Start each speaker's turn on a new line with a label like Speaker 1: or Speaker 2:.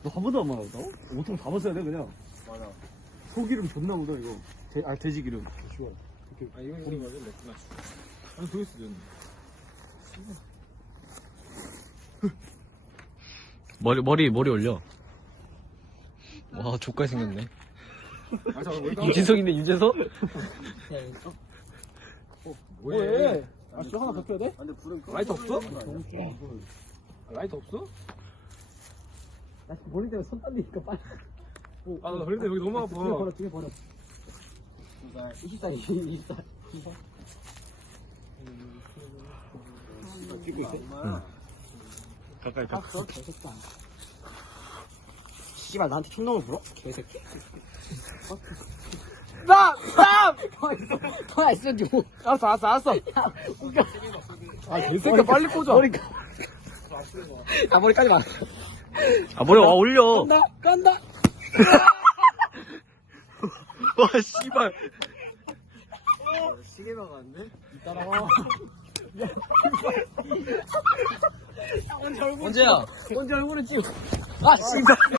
Speaker 1: 너 한 번도 안 말았다고? 보통 다 벗어야 돼 그냥.
Speaker 2: 맞아.
Speaker 1: 소기름 존나 묻어 이거. 돼지 기름.
Speaker 2: 쉬워. 아, 이거 맞아? 냈구나. 아니, 그게 있어,
Speaker 3: 머리 올려. 와, 족같이 생겼네.
Speaker 2: 아, 잠깐, 왜
Speaker 3: 유재석인데, 유재석?
Speaker 2: 뭐해?
Speaker 1: 아, 술 하나 더 펴야 돼?
Speaker 2: 근데 불은 라이트 없어? 라이트 없어?
Speaker 1: 나 머리 때문에 손 딸리니까 빨리.
Speaker 2: 아, 나 그런데 여기 너무 아파.
Speaker 1: 집에 버려. 20살, 20살. 찍고 있어?
Speaker 2: 가까이 가.
Speaker 1: 개새끼야. 씨발, 나한테 촌놈을 불어? 개새끼.
Speaker 2: 나!
Speaker 1: 더 있었지, 뭐.
Speaker 2: 알았어.
Speaker 1: 웃겨.
Speaker 2: 아, 개새끼야, 빨리 꽂아.
Speaker 1: 머리가. 아, 머리까지 마.
Speaker 3: 아, 머리 올려.
Speaker 1: 깐다.
Speaker 3: 와, 씨발.
Speaker 1: 시계 나가는데? 따라와.
Speaker 3: 언제야?
Speaker 1: 언제 얼굴을 찍어. 아, 씨발.